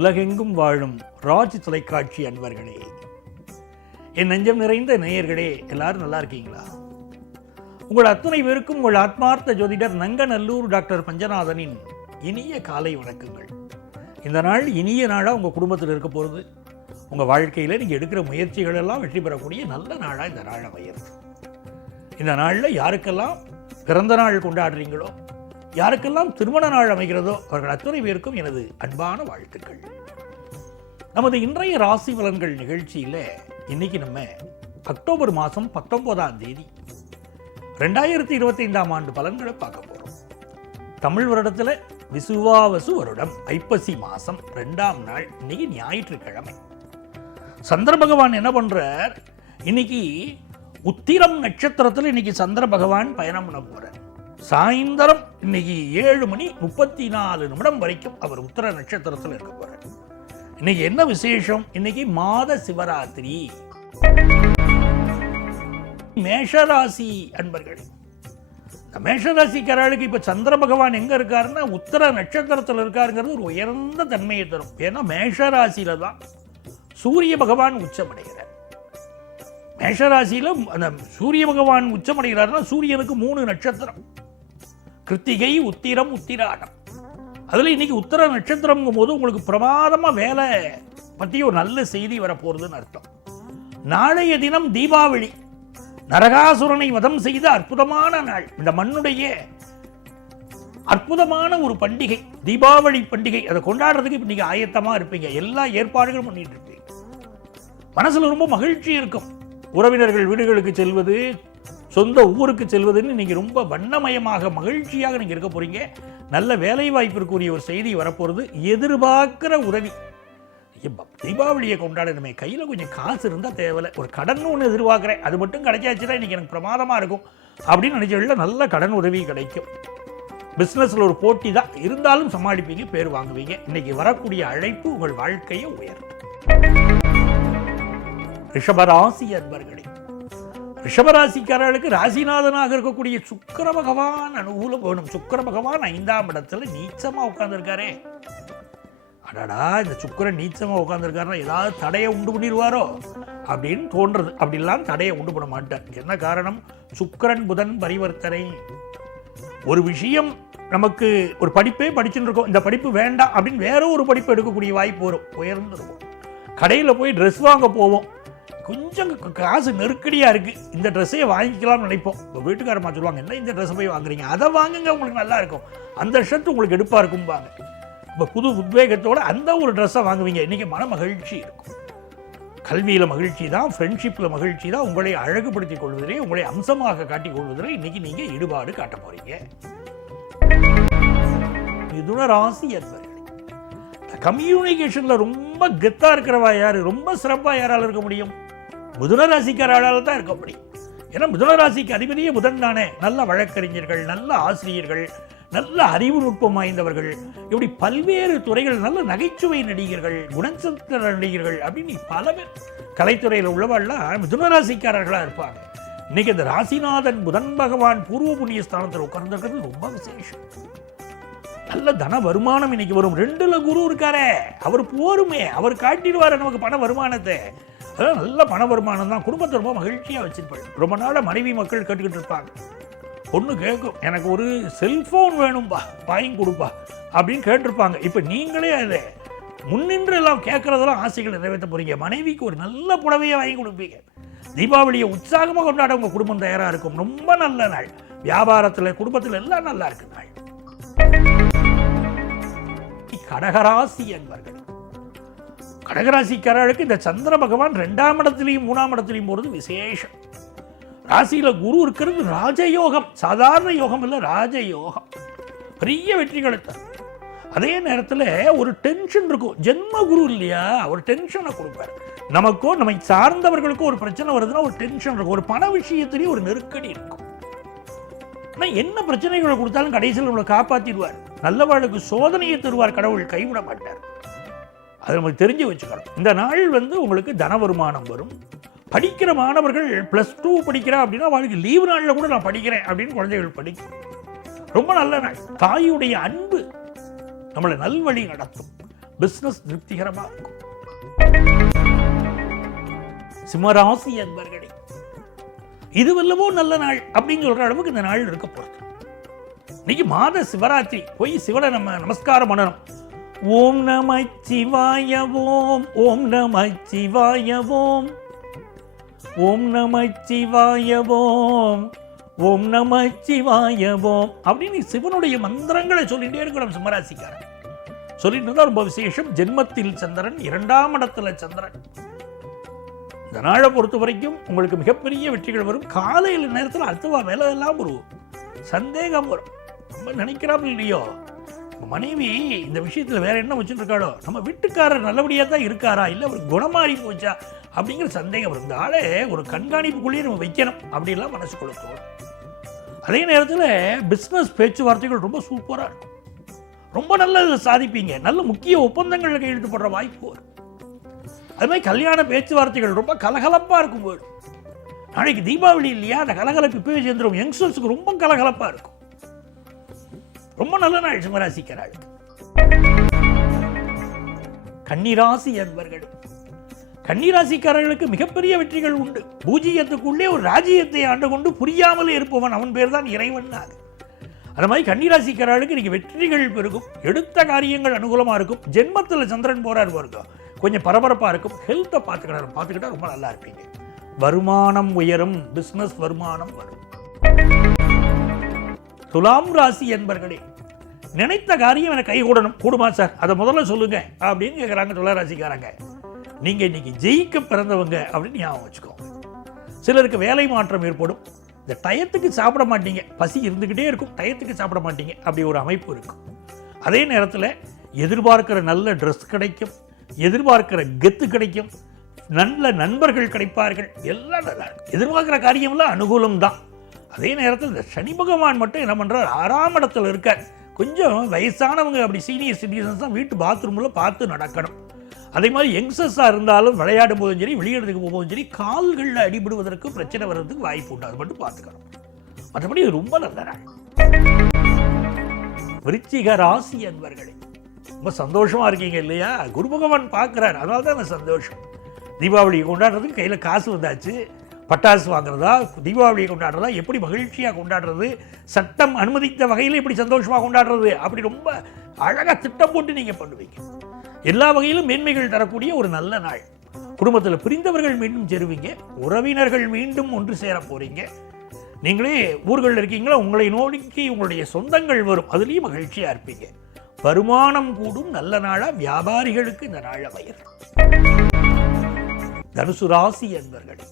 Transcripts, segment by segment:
உலகெங்கும் வாழும் ராஜ் தொலைக்காட்சி அன்பர்களே, என் நெஞ்சம் நிறைந்த நேயர்களே, எல்லாரும் நல்லா இருக்கீங்களா? உங்கள் அத்தனை பேருக்கும் உங்கள் ஆத்மார்த்த ஜோதிடர் நங்கநல்லூர் டாக்டர் பஞ்சநாதனின் இனிய காலை வணக்கங்கள். இந்த நாள் இனிய நாளாக உங்கள் குடும்பத்தில் இருக்க போகிறது. உங்கள் வாழ்க்கையில் நீங்கள் எடுக்கிற முயற்சிகள் எல்லாம் வெற்றி பெறக்கூடிய நல்ல நாளாக இந்த நாள் அமையிறது. இந்த நாளில் யாருக்கெல்லாம் பிறந்த நாள் கொண்டாடுறீங்களோ, யாருக்கெல்லாம் திருமண நாள் அமைகிறதோ, அவர்கள் அத்தனை பேருக்கும் எனது அன்பான வாழ்த்துக்கள். நமது இன்றைய ராசி பலன்கள் நிகழ்ச்சியில் இன்னைக்கு நம்ம அக்டோபர் மாதம் 19ஆம் தேதி 2025ஆம் ஆண்டு பலன்களை பார்க்க போகிறோம். தமிழ் வருடத்தில் விசுவாவசு வருடம் ஐப்பசி மாதம் 2ஆம் நாள், இன்னைக்கு ஞாயிற்றுக்கிழமை. சந்திர பகவான் என்ன பண்ணுறார்? இன்னைக்கு உத்திரம் நட்சத்திரத்தில் இன்னைக்கு சந்திர பகவான் பயணம் பண்ண போகிறார். சாயந்தரம் இன்னைக்கு 7:34 வரைக்கும் அவர் உத்திர நட்சத்திரத்தில் இருக்க போறார். இன்னைக்கு என்ன விசேஷம்? இன்னைக்கு மாத சிவராத்திரி. மேஷராசி அன்பர்கள், மேஷராசிக்காரர்களுக்கு இப்ப சந்திர பகவான் எங்க இருக்காருன்னா உத்திர நட்சத்திரத்தில் இருக்காருங்கிறது ஒரு உயர்ந்த தன்மையை தரும். ஏன்னா மேஷராசியில தான் சூரிய பகவான் உச்சமடைகிறார். மேஷராசியில அந்த சூரிய பகவான் உச்சமடைகிறார்னா சூரியனுக்கு 3 நட்சத்திரம், கிருத்திகை, உத்திரம், உத்திராடம். அதில் இன்னைக்கு உத்திர நட்சத்திரம்ங்கும் போது உங்களுக்கு பிரமாதமாக வேலை பற்றி ஒரு நல்ல செய்தி வரப்போகிறதுன்னு அர்த்தம். நாளைய தினம் தீபாவளி, நரகாசுரனை வதம் செய்த அற்புதமான நாள். இந்த மண்ணுடைய அற்புதமான ஒரு பண்டிகை தீபாவளி பண்டிகை. அதை கொண்டாடுறதுக்கு இப்போ நீங்கள் ஆயத்தமாக இருப்பீங்க. எல்லா ஏற்பாடுகளும் பண்ணிட்டு இருப்பீங்க. மனசில் ரொம்ப மகிழ்ச்சி இருக்கும். உறவினர்கள் வீடுகளுக்கு செல்வது, சொந்த ஊருக்கு செல்வதுன்னு நீங்கள் ரொம்ப வண்ணமயமாக மகிழ்ச்சியாக நீங்கள் இருக்க போகிறீங்க. நல்ல வேலை வாய்ப்பிற்குரிய ஒரு செய்தி வரப்போகிறது. எதிர்பார்க்குற உதவி. தீபாவளியை கொண்டாடணுமே, கையில் கொஞ்சம் காசு இருந்தால் தேவையில்லை. ஒரு கடன் ஒன்று எதிர்பார்க்குறேன், அது மட்டும் கிடைச்சாச்சுன்னா இன்றைக்கி எனக்கு பிரமாதமாக இருக்கும் அப்படின்னு நினச்சவங்கள நல்ல கடன் உதவி கிடைக்கும். பிஸ்னஸில் ஒரு போட்டி தான் இருந்தாலும் சமாளிப்பீங்க, பேர் வாங்குவீங்க. இன்றைக்கி வரக்கூடிய அழைப்பு உங்கள் வாழ்க்கையை உயரும். ரிஷபராசி அன்பர்களே, ரிஷபராசிக்காரர்களுக்கு ராசிநாதனாக இருக்கக்கூடிய சுக்கிர பகவான் அனுகூலம் வேணும். சுக்கிர பகவான் 5ஆம் இடத்துல நீச்சமா உட்கார்ந்துருக்காரே. அடடா, இந்த சுக்கிரன் நீச்சமா உட்கார்ந்துருக்காருன்னா ஏதாவது தடையை உண்டு பண்ணிடுவாரோ அப்படின்னு தோன்றது. அப்படிலாம் தடையை உண்டு பண்ண மாட்டார். என்ன காரணம்? சுக்கிரன் புதன் பரிவர்த்தனை. ஒரு விஷயம், நமக்கு ஒரு படிப்பே படிச்சுட்டு இருக்கோம், இந்த படிப்பு வேண்டாம் அப்படின்னு வேற ஒரு படிப்பு எடுக்கக்கூடிய வாய்ப்பு வரும். உயர்ந்துருக்கும். கடையில் போய் ட்ரெஸ் வாங்க போவோம், கொஞ்சம் காசு நெருக்கடியாக இருக்குது, இந்த ட்ரெஸ்ஸையே வாங்கிக்கலாம்னு நினைப்போம். இப்போ வீட்டுக்காரமா சொல்லுவாங்க, என்ன இந்த ட்ரெஸ்ஸை போய் வாங்குறீங்க, அதை வாங்குங்க, உங்களுக்கு நல்லா இருக்கும், அந்த ஷர்ட் உங்களுக்கு எடுப்பாக இருக்கும்பாங்க. இப்போ புது உத்வேகத்தோடு அந்த ஒரு ட்ரெஸ்ஸை வாங்குவீங்க. இன்றைக்கி மன மகிழ்ச்சி இருக்கும். கல்வியில் மகிழ்ச்சி தான், ஃப்ரெண்ட்ஷிப்பில் மகிழ்ச்சி தான். உங்களை அழகுபடுத்திக் கொள்வதிலே, உங்களை அம்சமாக காட்டிக் கொள்வதிலே இன்றைக்கி நீங்கள் ஈடுபாடு காட்ட போகிறீங்க. மிதுன ராசி என்பவர்களே, கம்யூனிகேஷனில் ரொம்ப கெத்தாக இருக்கிறவா யார்? ரொம்ப சிறப்பாக யாரால் இருக்க முடியும்? மிதுன ராசிக்காரால் தான் இருக்க முடியும். ஏன்னா மிதுன ராசிக்கு அதிபதியே புதன் தானே. நல்ல வழக்கறிஞர்கள், நல்ல ஆசிரியர்கள், நல்ல அறிவு நுட்பம் வாய்ந்தவர்கள், இப்படி பல்வேறு துறைகள், நல்ல நகைச்சுவை நடிகர்கள், குணச்சித்திர நடிகர்கள் அப்படின்னு பல பேர் கலைத்துறையில் உள்ளவர்கள்லாம் மிதுன ராசிக்காரர்களாக இருப்பாங்க. இன்னைக்கு இந்த ராசிநாதன் புதன் பகவான் பூர்வ புண்ணிய ஸ்தானத்தில் உட்கார்ந்துருக்கிறது ரொம்ப விசேஷம். நல்ல தன வருமானம் இன்னைக்கு வரும். 2ல குரு இருக்காரே, அவர் போருமே, அவர் காட்டிடுவார் நமக்கு பண வருமானத்தை. அதான் நல்ல பண வருமானம் தான். குடும்பத்தை ரொம்ப மகிழ்ச்சியாக வச்சிருப்பாங்க. ரொம்ப நாளாக மனைவி மக்கள் கேட்டுக்கிட்டு இருப்பாங்க. பொண்ணு கேட்கும், எனக்கு ஒரு செல்ஃபோன் வேணும்பா, வாங்கி கொடுப்பா அப்படின்னு கேட்டிருப்பாங்க. இப்போ நீங்களே அதை முன்னின்று எல்லாம் கேட்குறதெல்லாம் ஆசைகளை நிறைவேற்ற போகிறீங்க. மனைவிக்கு ஒரு நல்ல புடவையை வாங்கி கொடுப்பீங்க. தீபாவளியை உற்சாகமாக கொண்டாட உங்கள் குடும்பம் தயாராக இருக்கும். ரொம்ப நல்ல நாள். வியாபாரத்தில், குடும்பத்தில் எல்லாம் நல்லா இருக்கு நாள். கடகராசி என்பர்கள், கடகராசிக்காரர்களுக்கு இந்த சந்திர பகவான் 2ஆம் இடத்திலையும் 3ஆம் இடத்திலையும் போகிறது விசேஷம். ராசியில் குரு இருக்கிறது ராஜயோகம். சாதாரண யோகம் இல்லை, ராஜயோகம். பெரிய வெற்றிகளை தரும். அதே நேரத்தில் ஒரு டென்ஷன் இருக்கும். ஜென்ம குரு இல்லையா, ஒரு டென்ஷனை கொடுப்பார். நமக்கோ நம்மை சார்ந்தவர்களுக்கோ ஒரு பிரச்சனை வருதுன்னா ஒரு டென்ஷன் இருக்கும். ஒரு பண விஷயத்திலேயே ஒரு நெருக்கடி இருக்கும். ஆனால் என்ன பிரச்சனைகளை கொடுத்தாலும் கடைசியில் நம்மளை காப்பாற்றிடுவார். நல்லவாளுக்கு சோதனையை தருவார். கடவுள் கைவிட மாட்டார். அது நமக்கு தெரிஞ்சு வச்சுக்கணும். இந்த நாள் உங்களுக்கு தன வருமானம் வரும். படிக்கிற மாணவர்கள் +2 படிக்கிறா அப்படின்னா அவளுக்கு லீவு நாளில் கூட நான் படிக்கிறேன் அப்படின்னு குழந்தைகள் படிக்கும். ரொம்ப நல்ல நாள். தாயுடைய அன்பு நம்மளை நல்வழி நடத்தும். பிசினஸ் திருப்திகரமா இருக்கும். சிம்மராசி என்பர்களே, இது வல்லவோ நல்ல நாள் அப்படின்னு சொல்ற அளவுக்கு இந்த நாள் இருக்க போறது. இன்னைக்கு மாத சிவராத்திரி, போய் சிவனை நம்ம நமஸ்காரம் பண்ணணும். ஓம் நம சிவாய ஓம், ஓம் நம சிவாய ஓம், ஓம் நம சிவாய ஓம், ஓம் நம சிவாய ஓம் அப்படின்னு சிவனுடைய மந்திரங்களை சொல்லிட்டே இருக்கணும். சிம்மராசிக்காரன் சொல்லிட்டு இருந்தா ரொம்ப விசேஷம். ஜென்மத்தில் சந்திரன், 2ஆம் இடத்துல சந்திரன். இந்த நாளை பொறுத்த வரைக்கும் உங்களுக்கு மிகப்பெரிய வெற்றிகள் வரும். காலையில் நேரத்தில் அடுத்தவா மேல எல்லாம் ஒரு சந்தேகம் வரும். நம்ம நினைக்கிறாம இல்லையோ, மனைவி இந்த விஷயத்துல வேற என்ன வச்சுட்டு இருக்காளோ, நம்ம வீட்டுக்காரர் நல்லபடியா தான் இருக்காரா, இல்ல ஒரு குணமாறி போச்சா அப்படிங்கிற சந்தேகம் வரும். இந்த ஆளை ஒரு கண்காணிப்புக்குள்ளேயே நம்ம வைக்கணும் அப்படின்லாம் மனசுக்குள்ள தோணும். அதே நேரத்தில் பிஸ்னஸ் பேச்சுவார்த்தைகள் ரொம்ப சூப்பராக இருக்கும். ரொம்ப நல்ல சாதிப்பீங்க. நல்ல முக்கிய ஒப்பந்தங்களில் கையெழுத்து போடுற வாய்ப்பு வரும். அது மாதிரி கல்யாண பேச்சுவார்த்தைகள் ரொம்ப கலகலப்பாக இருக்கும் போது. நாளைக்கு தீபாவளி இல்லையா, அந்த கலகலப்பு இப்போவே சேர்ந்துடும். யங்ஸ்டர்ஸுக்கு ரொம்ப கலகலப்பாக இருக்கும். ரொம்ப நல்ல நாள் சிம்மராசிக்காரர்களுக்கு. கன்னிராசி என்பர்கள், கன்னிராசிக்காரர்களுக்கு மிகப்பெரிய வெற்றிகள் உண்டு. பூஜ்ஜியத்துக்குள்ளே ஒரு ராஜ்யத்தை ஆண்டு கொண்டு புரியாமல் இருப்பவன், அவன் பேர் தான் இறைவன். அது மாதிரி கன்னிராசிக்காரர்களுக்கு இன்னைக்கு வெற்றிகள் பெருகும். எடுத்த காரியங்கள் அனுகூலமாக இருக்கும். ஜென்மத்தில் சந்திரன் போறார் பாருங்க, கொஞ்சம் பரபரப்பாக இருக்கும். ஹெல்த்தை பார்த்துக்கிட்டா ரொம்ப நல்லா இருப்பீங்க. வருமானம் உயரும். பிஸ்னஸ் வருமானம் வரும். துலாம் ராசி என்பர்களே, நினைத்த காரியம் எனக்கு கை கூடுமா சார், அதை முதல்ல சொல்லுங்க அப்படின்னு கேட்குறாங்க துலா ராசிக்காரங்க. நீங்க இன்னைக்கு ஜெயிக்க பிறந்தவங்க அப்படின்னு ஞாபகம் வச்சுக்கோங்க. சிலருக்கு வேலை மாற்றம் ஏற்படும். இந்த டயத்துக்கு சாப்பிட மாட்டீங்க, பசி இருந்துக்கிட்டே இருக்கும், டயத்துக்கு சாப்பிட மாட்டீங்க, அப்படி ஒரு அமைப்பு இருக்கும். அதே நேரத்தில் எதிர்பார்க்கிற நல்ல ட்ரெஸ் கிடைக்கும், எதிர்பார்க்கிற கெத்து கிடைக்கும், நல்ல நண்பர்கள் கிடைப்பார்கள், எல்லாம் நல்லா இருக்கும். எதிர்பார்க்கிற காரியம்லாம் அனுகூலம் தான். அதே நேரத்தில் இந்த சனி பகவான் மட்டும் என்ன பண்ணுறார், 6ஆம் இடத்துல இருக்கார். கொஞ்சம் வயசானவங்க, அப்படி சீனியர் சிட்டிசன்ஸ் தான் வீட்டு பாத்ரூமில் பார்த்து நடக்கணும். அதே மாதிரி யங்ஸ்டர்ஸாக இருந்தாலும் விளையாடும் போதும் சரி, வெளியிடத்துக்கு போகும்போதும் சரி, கால்களில் அடிபடுவதற்கு பிரச்சனை வர்றதுக்கு வாய்ப்பு உண்டு. அது மட்டும் பார்த்துக்கணும். மற்றபடி ரொம்ப நல்ல நாள். விருச்சிக ராசி என்பர்களே, ரொம்ப சந்தோஷமா இருக்கீங்க இல்லையா? குரு பகவான் பார்க்குறாரு, அதனால தான் அந்த சந்தோஷம். தீபாவளியை கொண்டாடுறதுக்கு கையில் காசு வந்தாச்சு. பட்டாசு வாங்குறதா, தீபாவளியை கொண்டாடுறதா, எப்படி மகிழ்ச்சியாக கொண்டாடுறது, சட்டம் அனுமதித்த வகையில் எப்படி சந்தோஷமாக கொண்டாடுறது, அப்படி ரொம்ப அழகாக திட்டம் போட்டு நீங்கள் பண்ணுவீங்க. எல்லா வகையிலும் மேன்மைகள் தரக்கூடிய ஒரு நல்ல நாள். குடும்பத்தில் பிரிந்தவர்கள் மீண்டும் சேருவீங்க. உறவினர்கள் மீண்டும் ஒன்று சேர போறீங்க. நீங்களே ஊர்களில் இருக்கீங்களா, உங்களை நோக்கி உங்களுடைய சொந்தங்கள் வரும், அதுலேயும் மகிழ்ச்சியாக இருப்பீங்க. வருமானம் கூடும். நல்ல நாளா வியாபாரிகளுக்கு இந்த நாள் அமையும். தனுசு ராசி என்பர்கள்,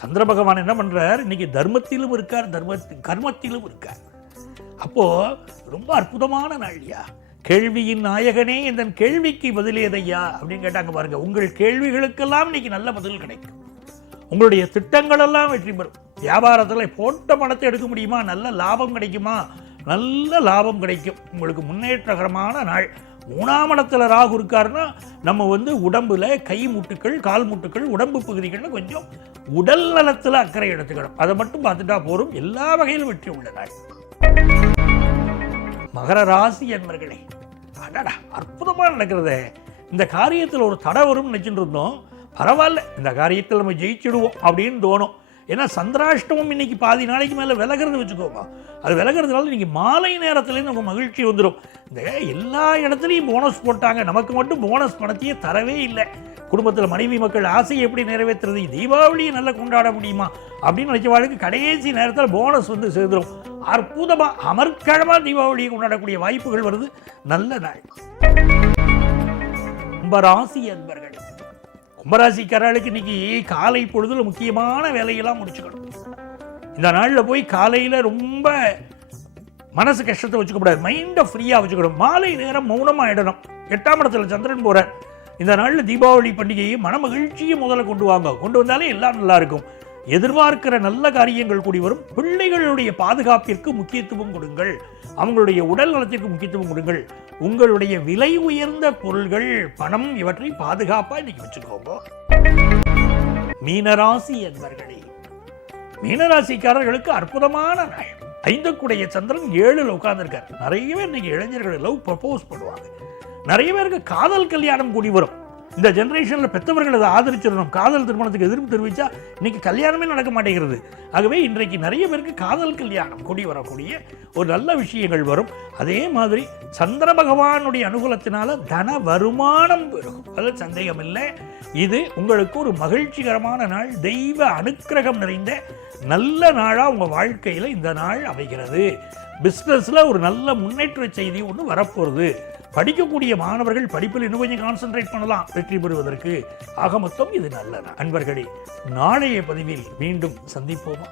சந்திர பகவான் என்ன பண்றார், இன்னைக்கு தர்மத்திலும் இருக்கார், கர்மத்திலும் இருக்கார். அப்போ ரொம்ப அற்புதமான நாள்யா. கேள்வியின் நாயகனே, இந்த கேள்விக்கு பதிலேதையா அப்படின்னு கேட்டாங்க பாருங்க. உங்கள் கேள்விகளுக்கெல்லாம் இன்னைக்கு நல்ல பதில் கிடைக்கும். உங்களுடைய திட்டங்கள் எல்லாம் வெற்றி பெறும். வியாபாரத்தில் போட்ட பணத்தை எடுக்க முடியுமா, நல்ல லாபம் கிடைக்குமா, நல்ல லாபம் கிடைக்கும். உங்களுக்கு முன்னேற்றகரமான நாள். 3ஆம் இடத்துல ராகு இருக்காருன்னா நம்ம உடம்புல கை மூட்டுக்கள், கால் மூட்டுக்கள், உடம்பு பகுதிகள்ல கொஞ்சம் உடல் நலத்தில் அக்கறை எடுத்துக்கணும். அதை மட்டும் பார்த்துட்டா போரும். எல்லா வகையிலும் வெற்றி உள்ள நாள். மகர ராசி என்பர்களே, அடடா அற்புதமா நடக்கிறது. இந்த காரியத்தில் ஒரு தடை வரும் நினைச்சுட்டு இருந்தோம். பரவாயில்ல, இந்த காரியத்தில் நம்ம ஜெயிச்சிடுவோம் அப்படின்னு தோணும். ஏன்னா சந்திராஷ்டமம் இன்னைக்கு பாதி நாளைக்கு மேலே விலகிறது வச்சுக்கோங்க. அது விலகிறதுனால இன்னைக்கு மாலை நேரத்துலேருந்து நமக்கு மகிழ்ச்சி வந்துடும். இந்த எல்லா இடத்துலையும் போனஸ் போட்டாங்க, நமக்கு மட்டும் போனஸ் பணத்தையே தரவே இல்லை. குடும்பத்தில் மனைவி மக்கள் ஆசையை எப்படி நிறைவேற்றுறது, தீபாவளியை நல்லா கொண்டாட முடியுமா அப்படின்னு நினைச்ச வாழ்க்கை கடைசி நேரத்தில் போனஸ் சேர்ந்துடும். அற்புதமாக அமர்க்கழமாக தீபாவளியை கொண்டாடக்கூடிய வாய்ப்புகள் வருது. நல்ல நாள். கும்பராசி என்பர்கள், கும்பராசிக்காரர்களுக்கு இன்னைக்கு காலை பொழுதுல முக்கியமான வேலையெல்லாம் முடிச்சுக்கணும். இந்த நாளில் போய் காலையில் ரொம்ப மனசு கஷ்டத்தை வச்சுக்கூடாது, மைண்டை ஃப்ரீயாக வச்சுக்கணும். மாலை நேரம் மௌனமாகிடணும். 8ஆம் இடத்துல சந்திரன் போகிறார். இந்த நாளில் தீபாவளி பண்டிகையை மன மகிழ்ச்சியை முதல்ல கொண்டு வாங்க. கொண்டு வந்தாலே எல்லாம் நல்லா இருக்கும். எதிர்பார்க்கிற நல்ல காரியங்கள் கூடி வரும். பிள்ளைகளுடைய பாதுகாப்பிற்கு முக்கியத்துவம் கொடுங்கள். அவங்களுடைய உடல் நலத்திற்கு முக்கியத்துவம் கொடுங்கள். உங்களுடைய விலை உயர்ந்த பொருள்கள், பணம், இவற்றை பாதுகாப்பா இன்னைக்கு வச்சுக்கோங்க. மீனராசி என்பர்களே, மீனராசிக்காரர்களுக்கு அற்புதமான நாள். 5க்குடைய சந்திரன் 7ல் உட்கார்ந்துருக்கார். நிறைய பேர் இன்னைக்கு இளைஞர்கள் லவ் ப்ரப்போஸ் பண்ணுவாங்க. நிறைய பேருக்கு காதல் கல்யாணம் கூடி வரும். இந்த ஜெனரேஷனில் பெற்றவர்கள் அதை ஆதரிச்சிடணும். காதல் திருமணத்துக்கு எதிர்ப்பு தெரிவித்தா இன்னைக்கு கல்யாணமே நடக்க மாட்டேங்கிறது. ஆகவே இன்றைக்கு நிறைய பேருக்கு காதல் கல்யாணம் கூடி வரக்கூடிய ஒரு நல்ல விஷயங்கள் வரும். அதே மாதிரி சந்திர பகவானுடைய அனுகூலத்தினால தன வருமானம் பெருகும், அதில் சந்தேகம் இல்லை. இது உங்களுக்கு ஒரு மகிழ்ச்சிகரமான நாள், தெய்வ அனுக்கிரகம் நிறைந்த நல்ல நாளாக உங்கள் வாழ்க்கையில் இந்த நாள் அமைகிறது. பிஸ்னஸில் ஒரு நல்ல முன்னேற்ற செய்தி ஒன்று வரப்போகிறது. படிக்கக்கூடிய மாணவர்கள் படிப்பில் இன்னும் கொஞ்சம் கான்சென்ட்ரேட் பண்ணலாம் வெற்றி பெறுவதற்கு. ஆக மொத்தம் இது நல்ல அன்பர்களே. நாளைய பதிவில் மீண்டும் சந்திப்போமா?